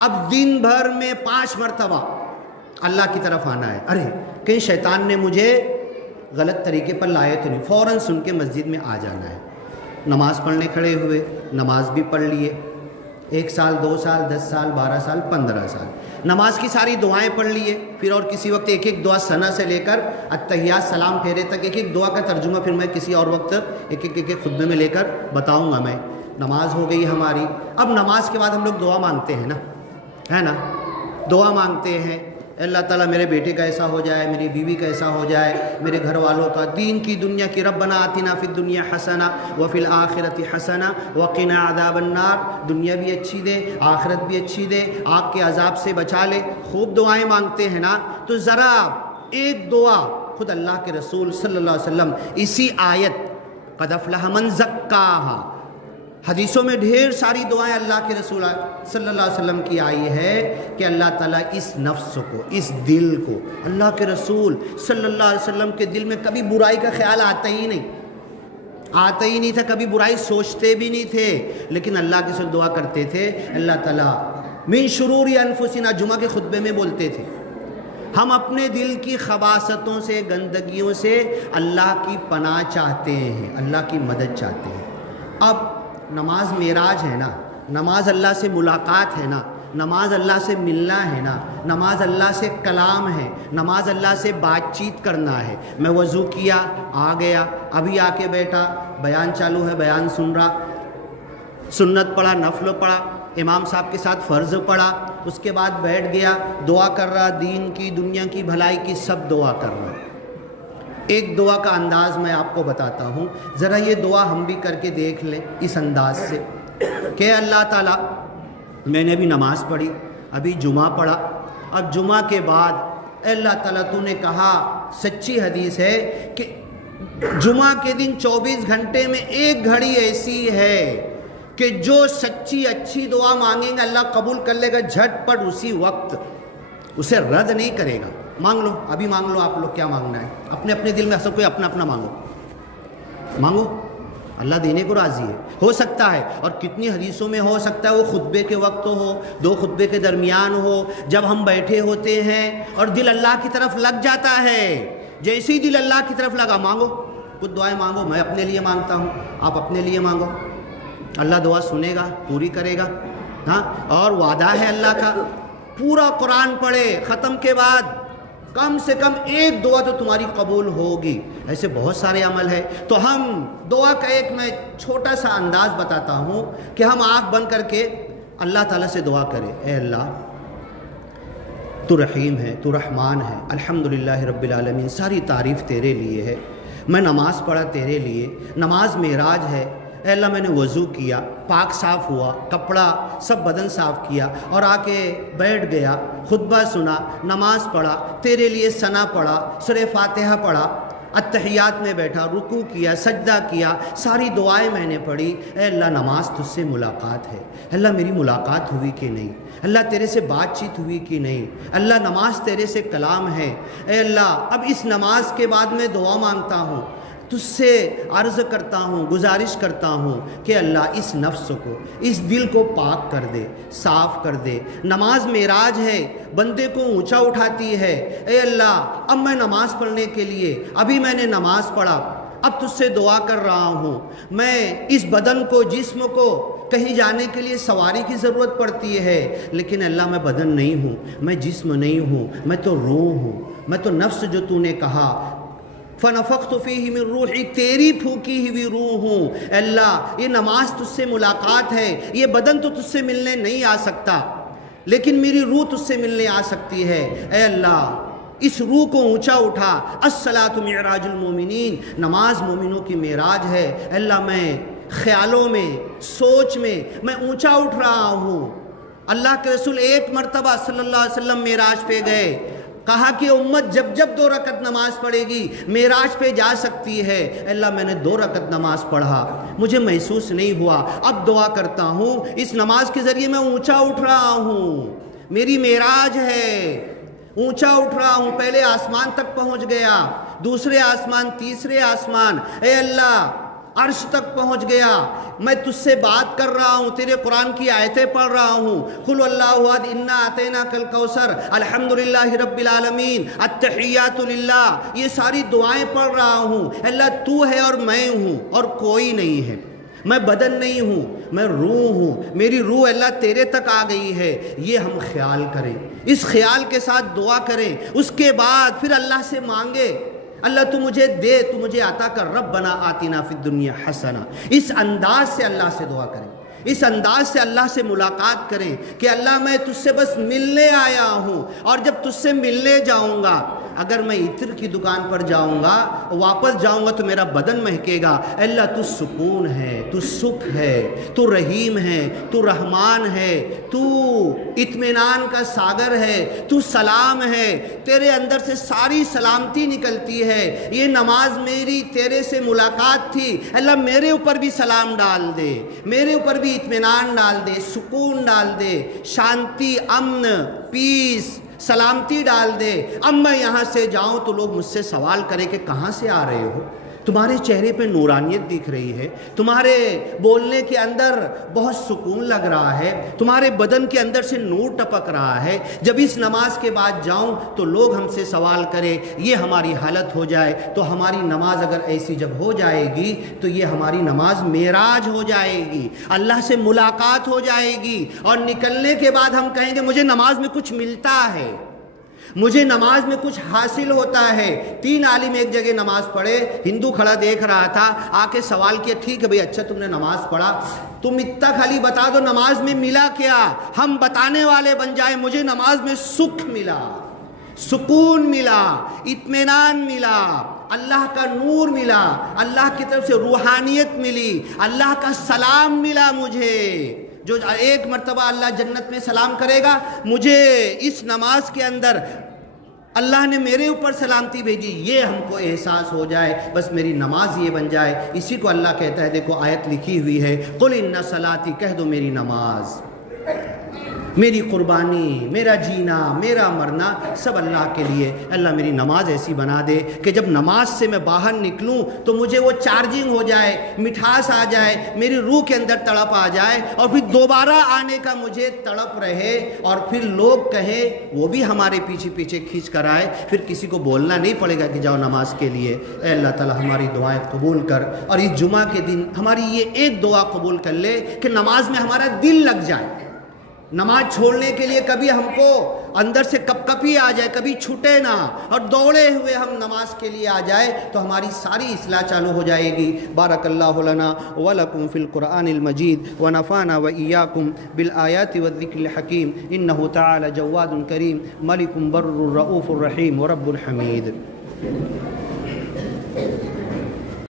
اب دن بھر میں 5 مرتبہ اللہ کی طرف آنا ہے. ارے کہیں شیطان نے مجھے غلط طریقے پر لائے تو نہیں، فوراً سن کے مسجد میں آ جانا ہے. نماز پڑھنے کھڑے ہوئے، نماز بھی پڑھ لیے، 1 سال 2 سال 10 سال 12 سال 15 سال نماز کی ساری دعائیں پڑھ لیے. پھر اور کسی وقت ایک ایک دعا ثنا سے لے کر اتحیات سلام پھیرے تک ایک ایک دعا کا ترجمہ پھر میں کسی اور وقت ایک ایک خطبے میں لے کر بتاؤں گا. میں نماز ہو گئی ہماری. اب نماز کے بعد ہم لوگ دعا مانگتے ہیں نا، ہے نا، دعا مانگتے ہیں اللہ تعالیٰ میرے بیٹے کا ایسا ہو جائے، میری بیوی کا ایسا ہو جائے، میرے گھر والوں کا، دین کی دنیا کی. ربنا آتنا فی الدنیا حسنہ وفی الآخرۃ حسنہ وقنا عذاب النار. دنیا بھی اچھی دے، آخرت بھی اچھی دے، آگ کے عذاب سے بچا لے. خوب دعائیں مانگتے ہیں نا. تو ذرا ایک دعا خود اللہ کے رسول صلی اللہ علیہ وسلم اسی آیت قد افلح من زکاہا، حدیثوں میں ڈھیر ساری دعائیں اللہ کے رسول صلی اللہ علیہ وسلم کی آئی ہے کہ اللہ تعالیٰ اس نفس کو، اس دل کو، اللہ کے رسول صلی اللہ علیہ وسلم کے دل میں کبھی برائی کا خیال آتا ہی نہیں تھا، کبھی برائی سوچتے بھی نہیں تھے. لیکن اللہ کے رسول دعا کرتے تھے اللہ تعالیٰ من شرور انفسنا، جمعہ کے خطبے میں بولتے تھے ہم اپنے دل کی خباثتوں سے، گندگیوں سے اللہ کی پناہ چاہتے ہیں، اللہ کی مدد چاہتے ہیں. اب نماز معراج ہے نا، نماز اللہ سے ملاقات ہے نا، نماز اللہ سے ملنا ہے نا، نماز اللہ سے کلام ہے، نماز اللہ سے بات چیت کرنا ہے. میں وضو کیا، آ گیا، ابھی آ کے بیٹھا، بیان چالو ہے، بیان سن رہا، سنت پڑھا، نفل پڑھا، امام صاحب کے ساتھ فرض پڑھا، اس کے بعد بیٹھ گیا، دعا کر رہا، دین کی دنیا کی بھلائی کی سب دعا کر رہا. ایک دعا کا انداز میں آپ کو بتاتا ہوں، ذرا یہ دعا ہم بھی کر کے دیکھ لیں اس انداز سے کہ اللہ تعالیٰ میں نے بھی نماز پڑھی، ابھی جمعہ پڑھا، اب جمعہ کے بعد اے اللہ تعالیٰ تو نے کہا، سچی حدیث ہے کہ جمعہ کے دن 24 گھنٹے میں ایک گھڑی ایسی ہے کہ جو سچی اچھی دعا مانگیں گے اللہ قبول کر لے گا جھٹ پٹ اسی وقت، اسے رد نہیں کرے گا. مانگ لو، ابھی مانگ لو آپ لوگ کیا مانگنا ہے، اپنے اپنے دل میں سب کوئی اپنا اپنا مانگو، اللہ دینے کو راضی ہے. ہو سکتا ہے، اور کتنی حدیثوں میں ہو سکتا ہے وہ خطبے کے وقت ہو، 2 خطبے کے درمیان ہو، جب ہم بیٹھے ہوتے ہیں اور دل اللہ کی طرف لگ جاتا ہے. جیسے ہی دل اللہ کی طرف لگا، مانگو کچھ دعائیں مانگو. میں اپنے لیے مانگتا ہوں، آپ اپنے لیے مانگو، اللہ دعا سنے گا، پوری کرے گا. ہاں، اور وعدہ ہے اللہ کا، پورا قرآن پڑھے ختم کے بعد کم سے کم ایک دعا تو تمہاری قبول ہوگی. ایسے بہت سارے عمل ہے. تو ہم دعا کا ایک میں چھوٹا سا انداز بتاتا ہوں کہ ہم آنکھ بند کر کے اللہ تعالیٰ سے دعا کریں، اے اللہ تو رحیم ہے، تو رحمان ہے، الحمدللہ رب العالمین، ساری تعریف تیرے لیے ہے. میں نماز پڑھا تیرے لیے، نماز معراج ہے. اے اللہ میں نے وضو کیا، پاک صاف ہوا، کپڑا سب بدن صاف کیا اور آ کے بیٹھ گیا، خطبہ سنا، نماز پڑھا، تیرے لیے ثنا پڑھا، سورہ فاتحہ پڑھا، اتحیات میں بیٹھا، رکوع کیا، سجدہ کیا، ساری دعائیں میں نے پڑھی. اے اللہ نماز تجھ سے ملاقات ہے، اللہ میری ملاقات ہوئی کہ نہیں، اللہ تیرے سے بات چیت ہوئی کہ نہیں، اللہ نماز تیرے سے کلام ہے. اے اللہ اب اس نماز کے بعد میں دعا مانگتا ہوں، تجھ سے عرض کرتا ہوں، گزارش کرتا ہوں کہ اللہ اس نفس کو، اس دل کو پاک کر دے، صاف کر دے. نماز معراج ہے، بندے کو اونچا اٹھاتی ہے. اے اللہ اب میں نماز پڑھنے کے لیے، ابھی میں نے نماز پڑھا، اب تجھ سے دعا کر رہا ہوں. میں اس بدن کو، جسم کو کہیں جانے کے لیے سواری کی ضرورت پڑتی ہے، لیکن اللہ میں بدن نہیں ہوں، میں جسم نہیں ہوں، میں تو روح ہوں، میں تو نفس جو تو نے کہا فَنَفَخْتُ فِيهِ مِن رُوحِي، تیری پھونکی ہوئی روح ہوں. اللہ یہ نماز تجھ سے ملاقات ہے، یہ بدن تو تجھ سے ملنے نہیں آ سکتا، لیکن میری روح تجھ سے ملنے آ سکتی ہے. اے اللہ اس روح کو اونچا اٹھا. الصلاۃ معراج المومنین، نماز مومنوں کی معراج ہے. اے اللہ میں خیالوں میں، سوچ میں اونچا اٹھ رہا ہوں. اللہ کے رسول 1 مرتبہ صلی اللہ علیہ وسلم معراج پہ گئے، کہا کہ امت جب 2 رکعت نماز پڑھے گی معراج پہ جا سکتی ہے. اللہ میں نے 2 رکعت نماز پڑھا، مجھے محسوس نہیں ہوا. اب دعا کرتا ہوں اس نماز کے ذریعے میں اونچا اٹھ رہا ہوں، میری معراج ہے، اونچا اٹھ رہا ہوں. پہلے آسمان تک پہنچ گیا، دوسرے آسمان، تیسرے آسمان. اے اللہ عرش تک پہنچ گیا، میں تجھ سے بات کر رہا ہوں، تیرے قرآن کی آیتیں پڑھ رہا ہوں، قل اللہ احد انا اعطیناک الکوثر، الحمدللہ رب العالمین، التحیات للہ، یہ ساری دعائیں پڑھ رہا ہوں۔ اللہ تو ہے اور میں ہوں اور کوئی نہیں ہے، میں بدن نہیں ہوں، میں روح ہوں، میری روح اللہ تیرے تک آ گئی ہے۔ یہ ہم خیال کریں، اس خیال کے ساتھ دعا کریں، اس کے بعد پھر اللہ سے مانگے، اللہ تو مجھے دے، تو مجھے عطا کر، ربنا آتنا فی الدنیا حسنہ۔ اس انداز سے اللہ سے دعا کریں، اس انداز سے اللہ سے ملاقات کریں کہ اللہ میں تجھ سے بس ملنے آیا ہوں، اور جب تجھ سے ملنے جاؤں گا، اگر میں عطر کی دکان پر جاؤں گا، واپس جاؤں گا تو میرا بدن مہکے گا، اللہ تو سکون ہے، تو سکھ ہے، تو رحیم ہے، تو رحمان ہے، تو اطمینان کا ساگر ہے، تو سلام ہے، تیرے اندر سے ساری سلامتی نکلتی ہے۔ یہ نماز میری تیرے سے ملاقات تھی، اللہ میرے اوپر بھی سلام ڈال دے، میرے اوپر بھی اطمینان ڈال دے، سکون ڈال دے، شانتی، امن، پیس، سلامتی ڈال دے۔ اب میں یہاں سے جاؤں تو لوگ مجھ سے سوال کریں کہ کہاں سے آ رہے ہو؟ تمہارے چہرے پہ نورانیت دکھ رہی ہے، تمہارے بولنے کے اندر بہت سکون لگ رہا ہے، تمہارے بدن کے اندر سے نور ٹپک رہا ہے۔ جب اس نماز کے بعد جاؤں تو لوگ ہم سے سوال کریں، یہ ہماری حالت ہو جائے تو ہماری نماز اگر ایسی جب ہو جائے گی تو یہ ہماری نماز معراج ہو جائے گی، اللہ سے ملاقات ہو جائے گی، اور نکلنے کے بعد ہم کہیں گے مجھے نماز میں کچھ ملتا ہے، مجھے نماز میں کچھ حاصل ہوتا ہے۔ 3 عالم ایک جگہ نماز پڑھے، ہندو کھڑا دیکھ رہا تھا، آ کے سوال کیا، ٹھیک ہے بھئی، اچھا تم نے نماز پڑھا، تم اتنا خالی بتا دو نماز میں ملا کیا، ہم بتانے والے بن جائیں، مجھے نماز میں سکھ ملا، سکون ملا، اطمینان ملا، اللہ کا نور ملا، اللہ کی طرف سے روحانیت ملی، اللہ کا سلام ملا مجھے۔ جو ایک مرتبہ اللہ جنت میں سلام کرے گا، مجھے اس نماز کے اندر اللہ نے میرے اوپر سلامتی بھیجی، یہ ہم کو احساس ہو جائے، بس میری نماز یہ بن جائے۔ اسی کو اللہ کہتا ہے، دیکھو آیت لکھی ہوئی ہے، قل ان صلاتی، کہہ دو میری نماز، میری قربانی، میرا جینا، میرا مرنا سب اللہ کے لیے۔ اللہ میری نماز ایسی بنا دے کہ جب نماز سے میں باہر نکلوں تو مجھے وہ چارجنگ ہو جائے، مٹھاس آ جائے، میری روح کے اندر تڑپ آ جائے، اور پھر دوبارہ آنے کا مجھے تڑپ رہے، اور پھر لوگ کہیں، وہ بھی ہمارے پیچھے پیچھے کھینچ کر آئے، پھر کسی کو بولنا نہیں پڑے گا کہ جاؤ نماز کے لیے۔ اے اللہ تعالی ہماری دعائیں قبول کر، اور اس جمعہ کے دن ہماری یہ ایک دعا قبول کر لے کہ نماز میں ہمارا دل لگ جائے، نماز چھوڑنے کے لیے کبھی ہم کو اندر سے کپ کپی آ جائے، کبھی چھوٹے نہ، اور دوڑے ہوئے ہم نماز کے لیے آ جائے تو ہماری ساری اصلاح چالو ہو جائے گی۔ بارک اللہ لنا ولکم فی القرآن المجید ونفعنا وإیاکم بالآیات والذکر الحکیم، انہ تعالی جواد کریم، ملک بر الرؤوف الرحیم ورب الحمید۔